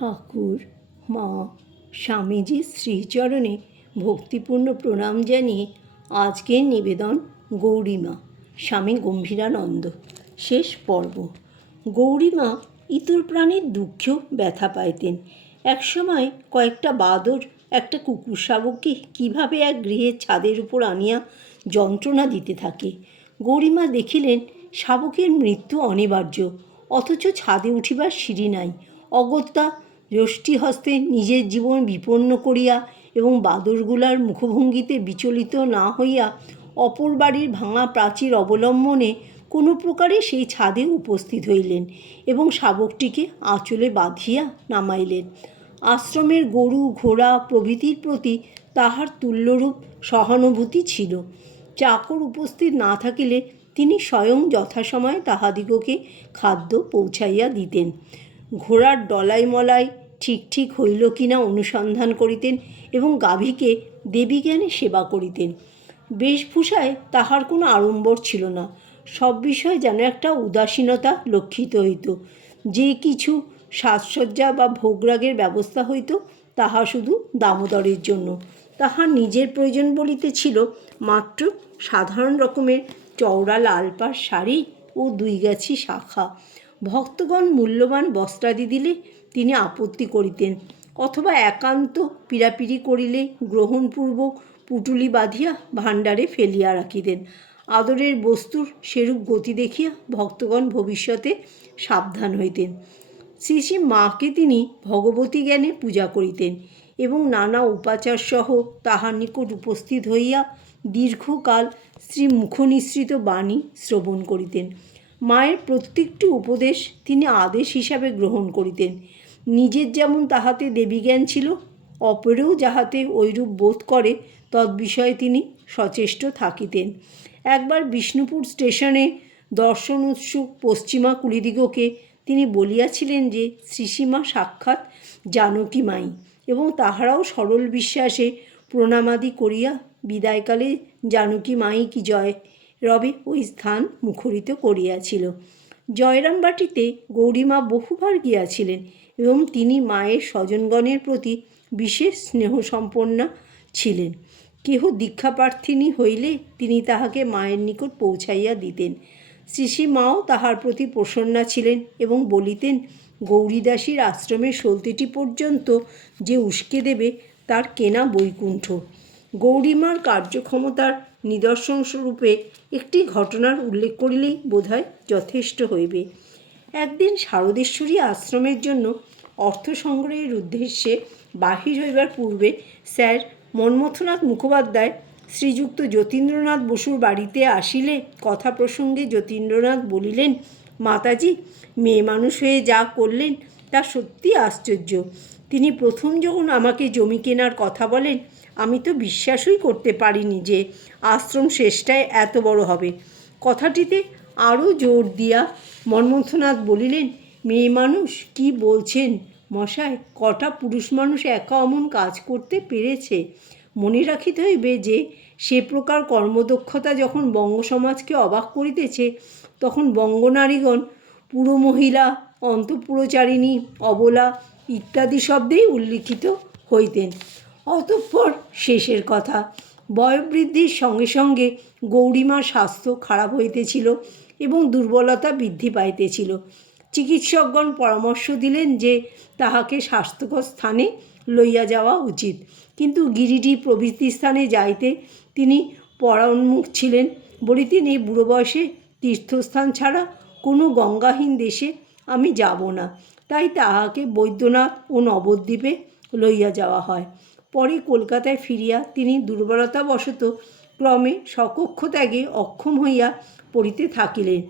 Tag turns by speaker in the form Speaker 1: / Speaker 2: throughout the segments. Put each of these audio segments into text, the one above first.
Speaker 1: ঠাকুর, মা স্বামীজির শ্রীচরণে ভক্তিপূর্ণ প্রণাম জানিয়ে আজকের নিবেদন গৌরীমা স্বামী গম্ভীরানন্দ। শেষ পর্ব। গৌরীমা ইতর প্রাণীর দুঃখেও ব্যথা পাইতেন। একসময় কয়েকটা বাদর একটা কুকুর শাবককে কীভাবে এক গৃহের ছাদের উপর আনিয়া যন্ত্রণা দিতে থাকে। গৌরীমা দেখিলেন শাবকের মৃত্যু অনিবার্য, অথচ ছাদে উঠিবার সিঁড়ি নাই। অগত্যা যষ্টি হস্তে নিজের জীবন বিপন্ন করিয়া এবং বাদরগুলার মুখভঙ্গিতে বিচলিত না হইয়া অপর বাড়ির ভাঙা প্রাচীর অবলম্বনে কোনো প্রকারে সেই ছাদে উপস্থিত হইলেন এবং শাবকটিকে আঁচলে বাঁধিয়া নামাইলেন। আশ্রমের গরু, ঘোড়া প্রভৃতির প্রতি তাহার তুল্যরূপ সহানুভূতি ছিল। চাকর উপস্থিত না থাকিলে তিনি স্বয়ং যথাসময়ে তাহাদিগকে খাদ্য পৌঁছাইয়া দিতেন। ঘোড়ার ডলাই মলাই ঠিক ঠিক হইল কিনা অনুসন্ধান করিতেন এবং গাভীকে দেবীজ্ঞানে সেবা করিতেন। বেশভূষায় তাহার কোনো আড়ম্বর ছিল না। সব বিষয়ে যেন একটা উদাসীনতা লক্ষিত হইত। যে কিছু সাজসজ্জা বা ভোগরাগের ব্যবস্থা হইত, তাহা শুধু দামোদরের জন্য। তাহার নিজের প্রয়োজন বলিতে ছিল মাত্র সাধারণ রকমের চওড়া লাল পাড় শাড়ি ও দুই গাছি শাখা। ভক্তগণ মূল্যবান বস্ত্রাদি দিলে তিনি আপত্তি করিতেন, অথবা একান্ত পীড়াপিড়ি করিলে গ্রহণপূর্বক পুটুলি বাঁধিয়া ভাণ্ডারে ফেলিয়া রাখিতেন। আদরের বস্তুর সেরূপ গতি দেখিয়া ভক্তগণ ভবিষ্যতে সাবধান হইতেন। শ্রী শ্রী মাকে তিনি ভগবতী জ্ঞানে পূজা করিতেন এবং নানা উপাচার সহ তাহার নিকট উপস্থিত হইয়া দীর্ঘকাল শ্রী মুখনিসৃত বাণী শ্রবণ করিতেন। মায়ের প্রত্যেকটি উপদেশ তিনি আদেশ হিসাবে গ্রহণ করিতেন। নিজের যেমন তাহাতে দেবীজ্ঞান ছিল, অপরেও যাহাতে ঐরূপ বোধ করে, তদ্বিষয়ে তিনি সচেষ্ট থাকিতেন। একবার বিষ্ণুপুর স্টেশনে দর্শন উৎসুক পশ্চিমা কুলিদিগকে তিনি বলিয়াছিলেন যে, শ্রীসীমা সাক্ষাৎ জানকী মাই এবং তাহারাও সরল বিশ্বাসে প্রণামাদি করিয়া বিদায়কালে জানকী মাই কি জয় রবে ওই স্থান মুখরিত করিয়াছিল। জয়রামবাটিতে গৌরীমা বহুবার গিয়াছিলেন এবং তিনি মায়ের স্বজনগণের প্রতি বিশেষ স্নেহ স্নেহসম্পন্না ছিলেন। কেহ দীক্ষাপ্রার্থিনী হইলে তিনি তাহাকে মায়ের নিকট পৌঁছাইয়া দিতেন। শ্রী মাও তাহার প্রতি প্রসন্না ছিলেন এবং বলিতেন, গৌরীদাসীর আশ্রমের সলতিটি পর্যন্ত যে উস্কে দেবে তার কেনা বৈকুণ্ঠ। গৌরীমার কার্যক্ষমতার নিদর্শন স্বরূপে একটি ঘটনার উল্লেখ করিলেই বোধহয় যথেষ্ট হইবে। একদিন শারদেশ্বরী আশ্রমের জন্য অর্থ সংগ্রহের উদ্দেশ্যে বাহির হইবার পূর্বে স্যার মন্মথনাথ মুখোপাধ্যায় শ্রীযুক্ত যতীন্দ্রনাথ বসুর বাড়িতে আসিলে কথা প্রসঙ্গে যতীন্দ্রনাথ বলিলেন, মাতাজি, মেয়ে মানুষ হয়ে যা করলেন তা সত্যি আশ্চর্য। তিনি প্রথম যখন আমাকে জমি কেনার কথা বলেন, আমি তো বিশ্বাসই করতে পারিনি যে আশ্রম শেষটায় এত বড় হবে। কথাটিতে আরও জোর দিয়া মন্মথনাথ বলিলেন, মেয়ে মানুষ, কি বলছেন? মশায়, কটা পুরুষ মানুষ একা অমন কাজ করতে পেরেছে। মনে রাখিতে হইবে যে সে প্রকার কর্মদক্ষতা যখন বঙ্গ সমাজকে অবাক করিতেছে, তখন বঙ্গনারীগণ, পুরো মহিলা অন্তঃপুরচারিণী, অবলা ইত্যাদি শব্দেই উল্লিখিত হইতেন। অতঃপর শেষের কথা, বয়োবৃদ্ধির সঙ্গে সঙ্গে গৌরীমার স্বাস্থ্য খারাপ হইতেছিল এবং দুর্বলতা বৃদ্ধি পাইতেছিল। চিকিৎসকগণ পরামর্শ দিলেন যে তাহাকে স্বাস্থ্যকর স্থানে লইয়া যাওয়া উচিত। কিন্তু গিরিডি প্রভৃতি স্থানে যাইতে তিনি পরাউন্মুখ ছিলেন বলিতেন এই বুড়ো বয়সে তীর্থস্থান ছাড়া কোনো গঙ্গাহীন দেশে আমি যাব না। তাই তাহাকে বৈদ্যনাথ ও নবদ্বীপে লইয়া যাওয়া হয়। পরে কলকাতায় ফিরিয়া তিনি দুর্বলতাবশত ক্রমে সকক্ষ ত্যাগে অক্ষম হইয়া পড়িতে থাকিলেন।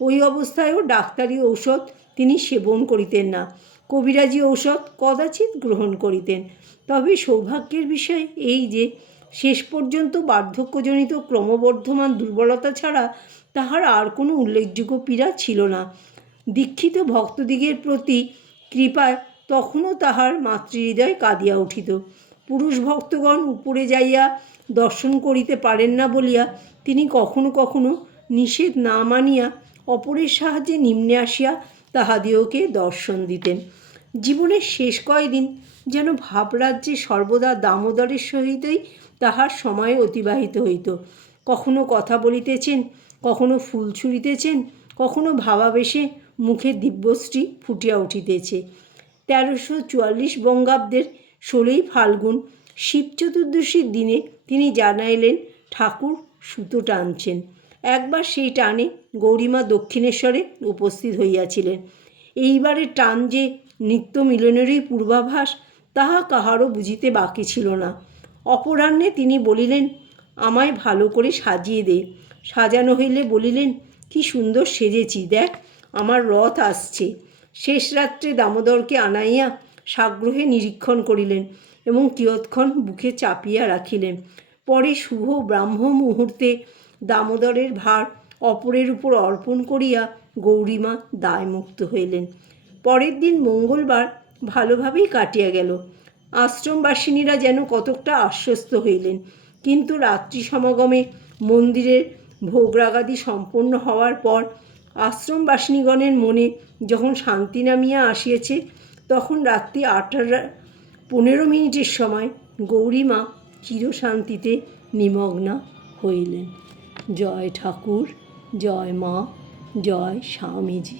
Speaker 1: ওই অবস্থায়ও ডাক্তারি ঔষধ তিনি সেবন করিতেন না। কবিরাজি ঔষধ কদাচিৎ গ্রহণ করিতেন। তবে সৌভাগ্যের বিষয় এই যে, শেষ পর্যন্ত বার্ধক্যজনিত ক্রমবর্ধমান দুর্বলতা ছাড়া তাহার আর কোনো উল্লেখযোগ্য পীড়া ছিল না। দীক্ষিত ভক্তদিগের প্রতি কৃপায় তখনও তাহার মাতৃহৃদয় কাঁদিয়া উঠিত। পুরুষ ভক্তগণ উপরে যাইয়া দর্শন করিতে পারেন না বলিয়া তিনি কখনো কখনো নিষেধ না মানিয়া অপরের সাহায্যে নিম্নে আসিয়া তাহাদিওকে দর্শন দিতেন। জীবনের শেষ কয়দিন যেন ভাবরাজ্যে সর্বদা দামোদরের সহিতই তাহার সময় অতিবাহিত হইত। কখনো কথা বলিতেছেন, কখনো ফুল ছুঁড়িতেছেন, কখনো ভাবাবেশে মুখে দিব্যশ্রী ফুটিয়া উঠিতেছে। তেরোশো চুয়াল্লিশ বঙ্গাব্দের ষোলোই ফাল্গুন শিব চতুর্দশীর দিনে তিনি জানাইলেন, ঠাকুর সুতো টানছেন। একবার সেই টানে গৌরীমা দক্ষিণেশ্বরে উপস্থিত হইয়াছিলেন। এইবারের টান যে নিত্য মিলনেরই পূর্বাভাস, তাহা কাহারও বুঝিতে বাকি ছিল না। অপরাহ্নে তিনি বলিলেন, আমায় ভালো করে সাজিয়ে দে। সাজানো হইলে বলিলেন, কি সুন্দর সেজেছি, দেখ। আমার রথ আসছে। শেষ রাত্রে দামোদরকে আনাইয়া সাগ্রহে নিরীক্ষণ করিলেন এবং কিয়ৎক্ষণ বুকে চাপিয়া রাখিলেন। পরে শুভ ব্রাহ্ম মুহূর্তে দামোদরের ভার অপরের উপর অর্পণ করিয়া গৌরীমা দায়মুক্ত হইলেন। পরের দিন মঙ্গলবার ভালোভাবেই কাটিয়া গেল। আশ্রমবাসিনীরা যেন কতকটা আশ্বস্ত হইলেন, কিন্তু রাত্রি সমাগমে মন্দিরের ভোগরাগাদি সম্পন্ন হওয়ার পর আশ্রমবাসিনীগণের মনে যখন শান্তি নামিয়া আসিয়াছে, তখন রাত্রি আটটার পনেরো মিনিটের সময় গৌরীমা চিরশান্তিতে নিমগ্না হইলেন। জয় ঠাকুর, জয় মা, জয় স্বামীজি।